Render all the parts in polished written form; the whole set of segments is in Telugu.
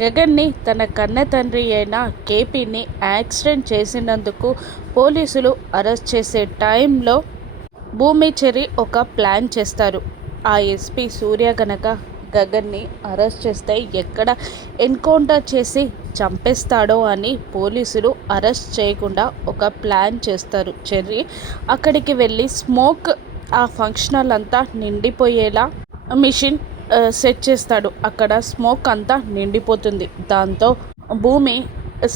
గగన్ని తన కన్న తండ్రి అయిన కేపీని యాక్సిడెంట్ చేసినందుకు పోలీసులు అరెస్ట్ చేసే టైంలో భూమి చెర్రి ఒక ప్లాన్ చేస్తారు. ఆ ఎస్పీ సూర్య గనక గగన్ని అరెస్ట్ చేస్తే ఎక్కడ ఎన్కౌంటర్ చేసి చంపేస్తాడో అని పోలీసులు అరెస్ట్ చేయకుండా ఒక ప్లాన్ చేస్తారు. చెర్రి అక్కడికి వెళ్ళి స్మోక్ ఆ ఫంక్షనల్ అంతా నిండిపోయేలా మిషన్ సెట్ చేస్తాడు. అక్కడ స్మోక్ అంతా నిండిపోతుంది. దాంతో భూమి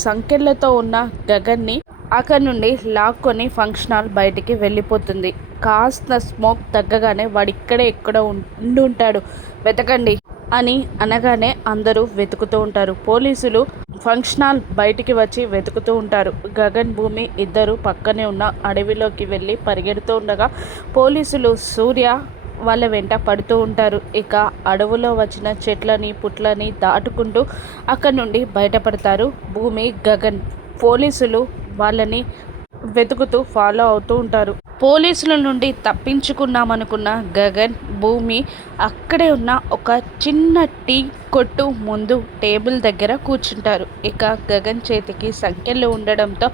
సంకెళ్ళతో ఉన్న గగన్ని అక్కడి నుండి లాక్కొని ఫంక్షన్ హాల్ బయటికి వెళ్ళిపోతుంది. కాస్త స్మోక్ తగ్గగానే వాడిక్కడే ఎక్కడ ఉండుంటాడు, వెతకండి అని అనగానే అందరూ వెతుకుతూ ఉంటారు. పోలీసులు ఫంక్షన్ హాల్ బయటికి వచ్చి వెతుకుతూ ఉంటారు. గగన్ భూమి ఇద్దరు పక్కనే ఉన్న అడవిలోకి వెళ్ళి పరిగెడుతూ ఉండగా పోలీసులు సూర్య వాళ్ళ వెంట పడుతూ ఉంటారు. ఇక అడవులో వచ్చిన చెట్లని పుట్లని దాటుకుంటూ అక్కడి నుండి బయటపడతారు భూమి, గగన్. పోలీసులు వాళ్ళని వెతుకుతూ ఫాలో అవుతూ ఉంటారు. పోలీసుల నుండి తప్పించుకున్నామనుకున్న గగన్, భూమి అక్కడే ఉన్న ఒక చిన్న టీ కొట్టు ముందు టేబుల్ దగ్గర కూర్చుంటారు. ఇక గగన్ చేతికి సంఖ్యలు ఉండడంతో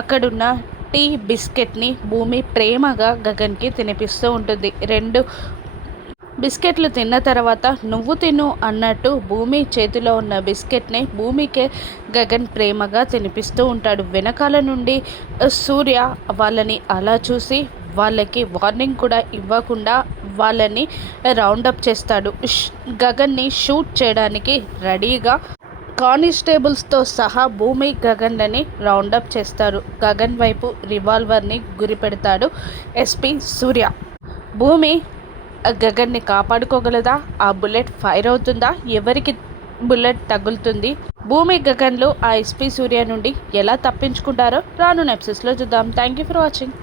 అక్కడున్న టీ బిస్కెట్ని భూమి ప్రేమగా గగన్కి తినిపిస్తూ ఉంటుంది. 2 బిస్కెట్లు తిన్న తర్వాత నువ్వు తిను అన్నట్టు భూమి చేతిలో ఉన్న బిస్కెట్ని భూమికే గగన్ ప్రేమగా తినిపిస్తూ ఉంటాడు. వెనకాల నుండి సూర్య వాళ్ళని అలా చూసి వాళ్ళకి వార్నింగ్ కూడా ఇవ్వకుండా వాళ్ళని రౌండప్ చేస్తాడు. గగన్ని షూట్ చేయడానికి రెడీగా కానిస్టేబుల్స్తో సహా భూమి గగన్లని రౌండప్ చేస్తారు. గగన్ వైపు రివాల్వర్ని గురిపెడతాడు ఎస్పీ సూర్య. భూమి గగన్ని కాపాడుకోగలదా? ఆ బుల్లెట్ ఫైర్ అవుతుందా? ఎవరికి బుల్లెట్ తగులుతుంది? భూమి గగన్లు ఆ ఎస్పీ సూర్య నుండి ఎలా తప్పించుకుంటారో రానున్న ఎపిసోడ్స్లో చూద్దాం. Thank you for watching.